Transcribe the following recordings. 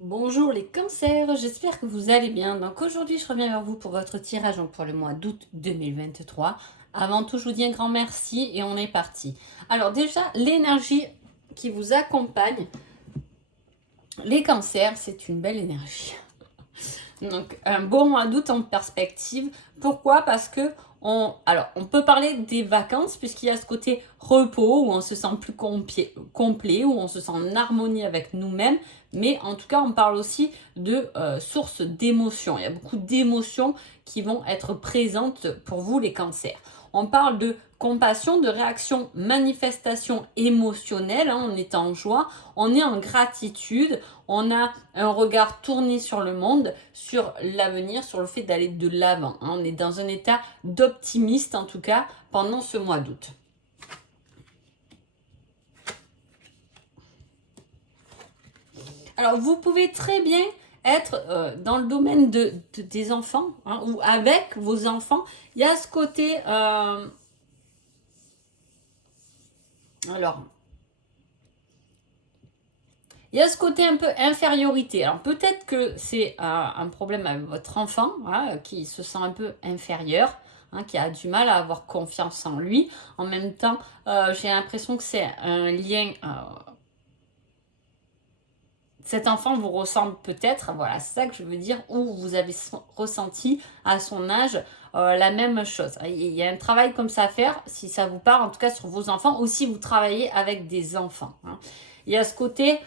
Bonjour les cancers, j'espère que vous allez bien. Donc aujourd'hui, je reviens vers vous pour votre tirage pour le mois d'août 2023. Avant tout, je vous dis un grand merci et on est parti. Alors déjà, l'énergie qui vous accompagne, les cancers, c'est une belle énergie. Donc un bon mois d'août en perspective. Pourquoi? Parce que on peut parler des vacances puisqu'il y a ce côté repos où on se sent plus complet, où on se sent en harmonie avec nous-mêmes. Mais en tout cas, on parle aussi de sources d'émotions. Il y a beaucoup d'émotions qui vont être présentes pour vous, les cancers. On parle de compassion, de réaction, manifestation émotionnelle. On est en joie, on est en gratitude, on a un regard tourné sur le monde, sur l'avenir, sur le fait d'aller de l'avant. On est dans un état d'optimiste, en tout cas, pendant ce mois d'août. Alors, vous pouvez très bien être dans le domaine des enfants ou avec vos enfants. Il y a ce côté... alors, il y a ce côté un peu infériorité. Alors peut-être que c'est un problème avec votre enfant qui se sent un peu inférieur, qui a du mal à avoir confiance en lui. En même temps, j'ai l'impression que c'est un lien... cet enfant vous ressemble peut-être, voilà, c'est ça que je veux dire, ou vous avez ressenti à son âge la même chose. Il y a un travail comme ça à faire, si ça vous parle, en tout cas sur vos enfants, ou si vous travaillez avec des enfants. Il y a ce côté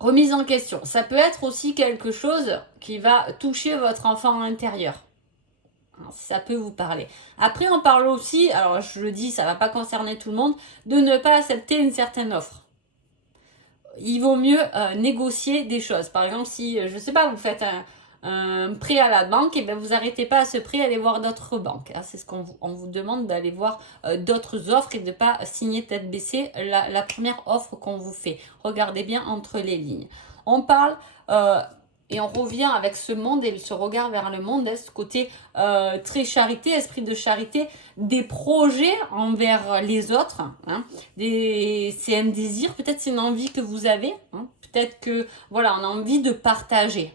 remise en question. Ça peut être aussi quelque chose qui va toucher votre enfant intérieur. Ça peut vous parler. Après, on parle aussi, alors je le dis, ça ne va pas concerner tout le monde, de ne pas accepter une certaine offre. Il vaut mieux négocier des choses. Par exemple, si, je ne sais pas, vous faites un prêt à la banque, et bien vous n'arrêtez pas à ce prêt, allez voir d'autres banques. C'est ce qu'on vous demande, d'aller voir d'autres offres et de ne pas signer tête baissée la première offre qu'on vous fait. Regardez bien entre les lignes. On parle... et on revient avec ce monde et ce regard vers le monde, ce côté très charité, esprit de charité, des projets envers les autres. C'est un désir, peut-être c'est une envie que vous avez. Peut-être que, voilà, on a envie de partager.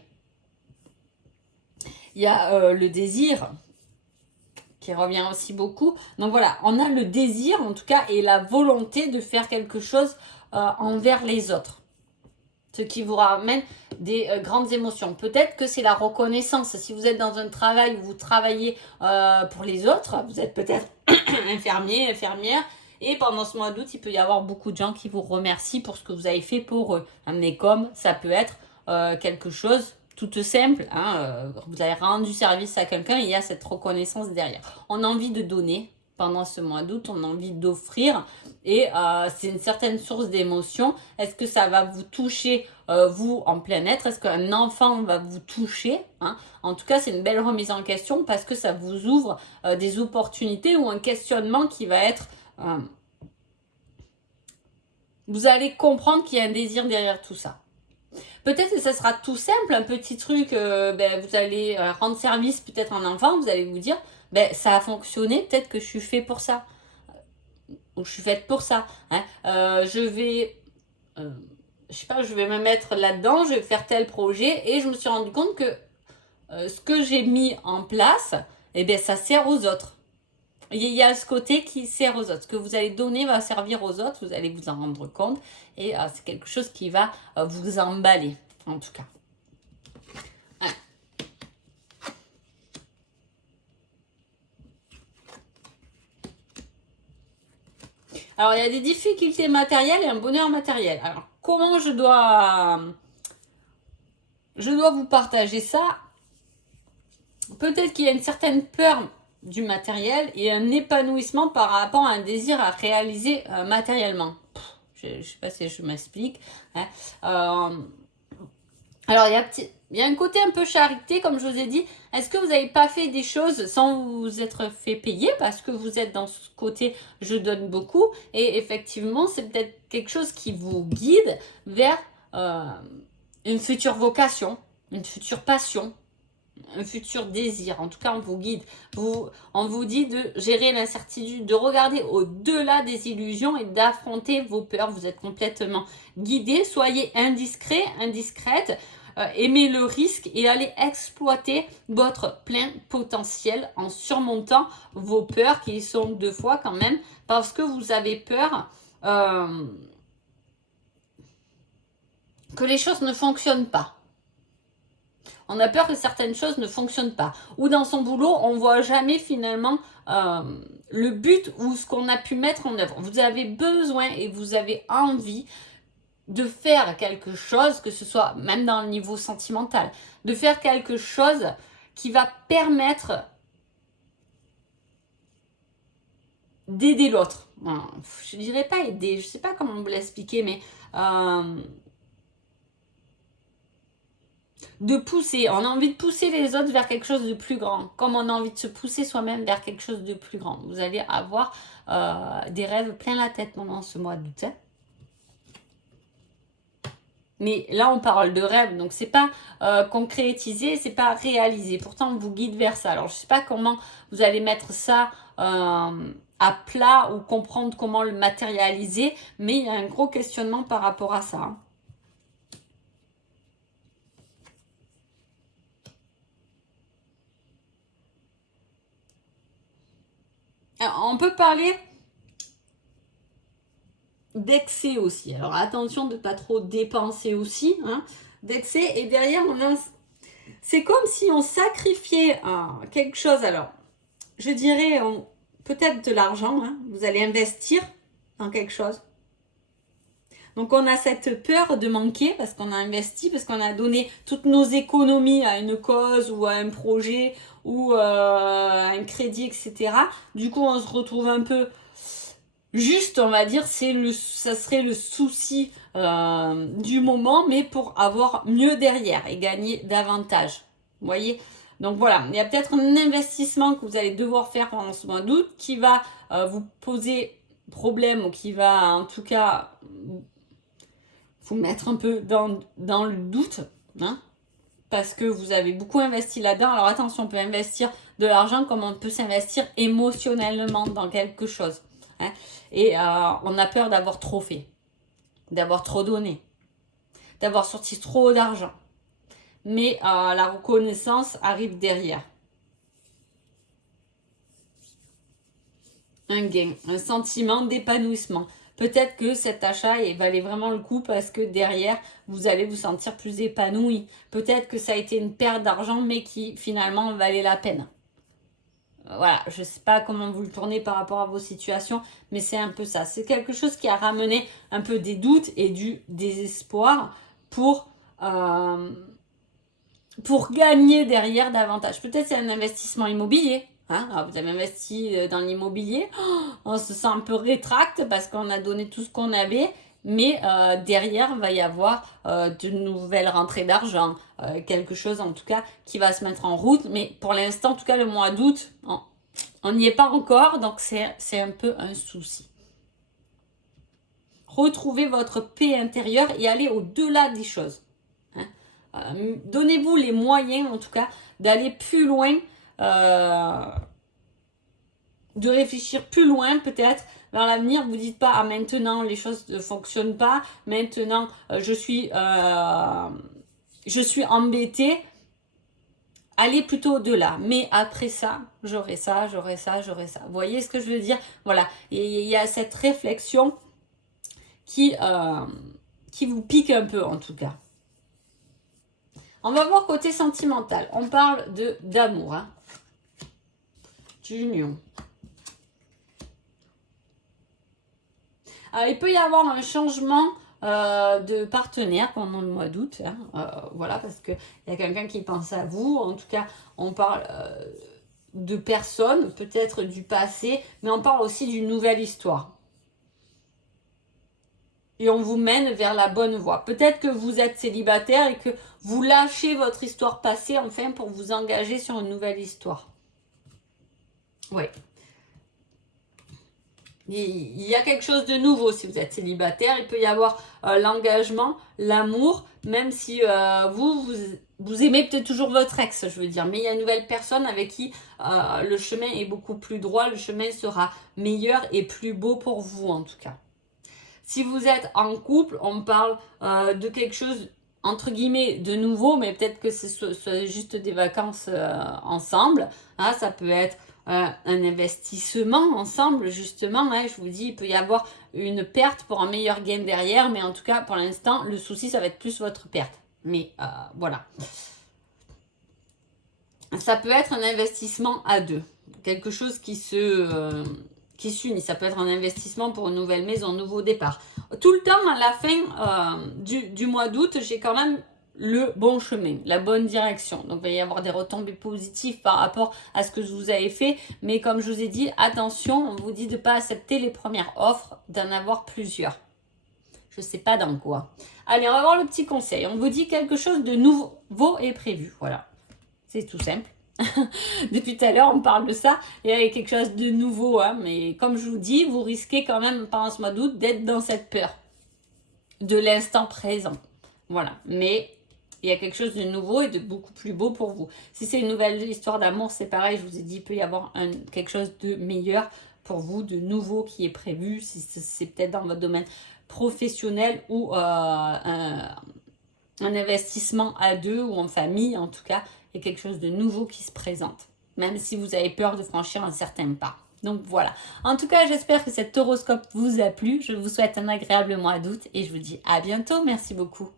Il y a le désir qui revient aussi beaucoup. Donc voilà, on a le désir en tout cas et la volonté de faire quelque chose envers les autres. Ce qui vous ramène des grandes émotions. Peut-être que c'est la reconnaissance. Si vous êtes dans un travail où vous travaillez pour les autres, vous êtes peut-être infirmier, infirmière, et pendant ce mois d'août, il peut y avoir beaucoup de gens qui vous remercient pour ce que vous avez fait pour eux. Mais comme ça peut être quelque chose tout simple, vous avez rendu service à quelqu'un, il y a cette reconnaissance derrière. On a envie de donner pendant ce mois d'août, on a envie d'offrir et c'est une certaine source d'émotion. Est-ce que ça va vous toucher vous en plein être? Est-ce qu'un enfant va vous toucher? En tout cas, c'est une belle remise en question parce que ça vous ouvre des opportunités ou un questionnement qui va être... vous allez comprendre qu'il y a un désir derrière tout ça. Peut-être que ça sera tout simple, un petit truc, vous allez rendre service peut-être à un enfant, vous allez vous dire, ça a fonctionné, peut-être que je suis fait pour ça. Ou je suis faite pour ça. Je vais... je sais pas, je vais me mettre là-dedans, je vais faire tel projet, et je me suis rendu compte que ce que j'ai mis en place, ça sert aux autres. Il y a ce côté qui sert aux autres. Ce que vous allez donner va servir aux autres, vous allez vous en rendre compte, et c'est quelque chose qui va vous emballer, en tout cas. Alors, il y a des difficultés matérielles et un bonheur matériel. Alors, comment je dois vous partager ça? Peut-être qu'il y a une certaine peur du matériel et un épanouissement par rapport à un désir à réaliser matériellement. Je ne sais pas si je m'explique. Alors, il y a un côté un peu charité, comme je vous ai dit. Est-ce que vous n'avez pas fait des choses sans vous être fait payer parce que vous êtes dans ce côté je donne beaucoup? Et effectivement, c'est peut-être quelque chose qui vous guide vers une future vocation, une future passion. un futur désir. En tout cas, on vous guide. On vous dit de gérer l'incertitude, de regarder au-delà des illusions et d'affronter vos peurs. Vous êtes complètement guidé. Soyez indiscret, indiscrète. Aimez le risque et allez exploiter votre plein potentiel en surmontant vos peurs qui sont deux fois quand même parce que vous avez peur que les choses ne fonctionnent pas. On a peur que certaines choses ne fonctionnent pas. Ou dans son boulot, on ne voit jamais finalement le but ou ce qu'on a pu mettre en œuvre. Vous avez besoin et vous avez envie de faire quelque chose, que ce soit même dans le niveau sentimental, de faire quelque chose qui va permettre d'aider l'autre. Je ne dirais pas aider, je ne sais pas comment vous l'expliquer, mais de pousser. On a envie de pousser les autres vers quelque chose de plus grand, comme on a envie de se pousser soi-même vers quelque chose de plus grand. Vous allez avoir des rêves plein la tête pendant ce mois d'août. Hein. Mais là, on parle de rêve, donc c'est pas concrétisé, c'est pas réalisé. Pourtant, on vous guide vers ça. Alors, je sais pas comment vous allez mettre ça à plat ou comprendre comment le matérialiser, mais il y a un gros questionnement par rapport à ça. Hein. Alors, on peut parler d'excès aussi. Alors attention de ne pas trop dépenser aussi, hein, d'excès. Et derrière, c'est comme si on sacrifiait quelque chose. Alors, je dirais peut-être de l'argent. Hein, vous allez investir dans quelque chose. Donc on a cette peur de manquer parce qu'on a investi, parce qu'on a donné toutes nos économies à une cause ou à un projet ou à un crédit, etc. Du coup, on se retrouve un peu juste, on va dire, ça serait le souci du moment, mais pour avoir mieux derrière et gagner davantage. Vous voyez? Donc voilà, il y a peut-être un investissement que vous allez devoir faire pendant ce mois d'août qui va vous poser problème ou qui va en tout cas vous mettre un peu dans le doute, hein, parce que vous avez beaucoup investi là-dedans. Alors attention, on peut investir de l'argent comme on peut s'investir émotionnellement dans quelque chose. Hein, et on a peur d'avoir trop fait, d'avoir trop donné, d'avoir sorti trop d'argent. Mais la reconnaissance arrive derrière. Un gain, un sentiment d'épanouissement. Peut-être que cet achat valait vraiment le coup parce que derrière, vous allez vous sentir plus épanoui. Peut-être que ça a été une perte d'argent, mais qui finalement valait la peine. Voilà, je ne sais pas comment vous le tournez par rapport à vos situations, mais c'est un peu ça. C'est quelque chose qui a ramené un peu des doutes et du désespoir pour gagner derrière davantage. Peut-être c'est un investissement immobilier. Hein? Alors, vous avez investi dans l'immobilier, on se sent un peu rétracte parce qu'on a donné tout ce qu'on avait, mais derrière, il va y avoir de nouvelles rentrées d'argent, quelque chose en tout cas qui va se mettre en route. Mais pour l'instant, en tout cas le mois d'août, on n'y est pas encore, donc c'est un peu un souci. Retrouvez votre paix intérieure et allez au-delà des choses. Hein? Donnez-vous les moyens, en tout cas, d'aller plus loin, de réfléchir plus loin peut-être vers l'avenir. Vous dites pas maintenant les choses ne fonctionnent pas, maintenant je suis embêtée. Allez plutôt au-delà. Mais après ça, j'aurai ça, j'aurai ça, j'aurai ça. Vous voyez ce que je veux dire? Voilà. Et il y a cette réflexion qui vous pique un peu en tout cas. On va voir côté sentimental. On parle d'amour, hein, d'union. Alors, il peut y avoir un changement de partenaire pendant le mois d'août. Hein, voilà, parce qu'il y a quelqu'un qui pense à vous. En tout cas, on parle de personnes, peut-être du passé, mais on parle aussi d'une nouvelle histoire. Et on vous mène vers la bonne voie. Peut-être que vous êtes célibataire et que vous lâchez votre histoire passée, enfin, pour vous engager sur une nouvelle histoire. Oui. Il y a quelque chose de nouveau si vous êtes célibataire. Il peut y avoir l'engagement, l'amour, même si vous aimez peut-être toujours votre ex, je veux dire. Mais il y a une nouvelle personne avec qui le chemin est beaucoup plus droit, le chemin sera meilleur et plus beau pour vous en tout cas. Si vous êtes en couple, on parle de quelque chose entre guillemets de nouveau, mais peut-être que ce soit juste des vacances ensemble. Hein, ça peut être un investissement ensemble, justement. Hein, je vous dis, il peut y avoir une perte pour un meilleur gain derrière, mais en tout cas, pour l'instant, le souci, ça va être plus votre perte. Mais voilà. Ça peut être un investissement à deux. Quelque chose qui s'unit. Ça peut être un investissement pour une nouvelle maison, un nouveau départ. Tout le temps, à la fin du mois d'août, j'ai quand même le bon chemin, la bonne direction. Donc, il va y avoir des retombées positives par rapport à ce que vous avez fait. Mais comme je vous ai dit, attention, on vous dit de ne pas accepter les premières offres, d'en avoir plusieurs. Je ne sais pas dans quoi. Allez, on va voir le petit conseil. On vous dit quelque chose de nouveau est prévu. Voilà. C'est tout simple. Depuis tout à l'heure, on parle de ça. Il y a quelque chose de nouveau. Hein, mais comme je vous dis, vous risquez quand même pendant ce mois d'août d'être dans cette peur de l'instant présent. Voilà. Mais il y a quelque chose de nouveau et de beaucoup plus beau pour vous. Si c'est une nouvelle histoire d'amour, c'est pareil. Je vous ai dit, il peut y avoir quelque chose de meilleur pour vous, de nouveau qui est prévu. Si c'est peut-être dans votre domaine professionnel ou un investissement à deux ou en famille, en tout cas. Il y a quelque chose de nouveau qui se présente, même si vous avez peur de franchir un certain pas. Donc voilà. En tout cas, j'espère que cet horoscope vous a plu. Je vous souhaite un agréable mois d'août et je vous dis à bientôt. Merci beaucoup.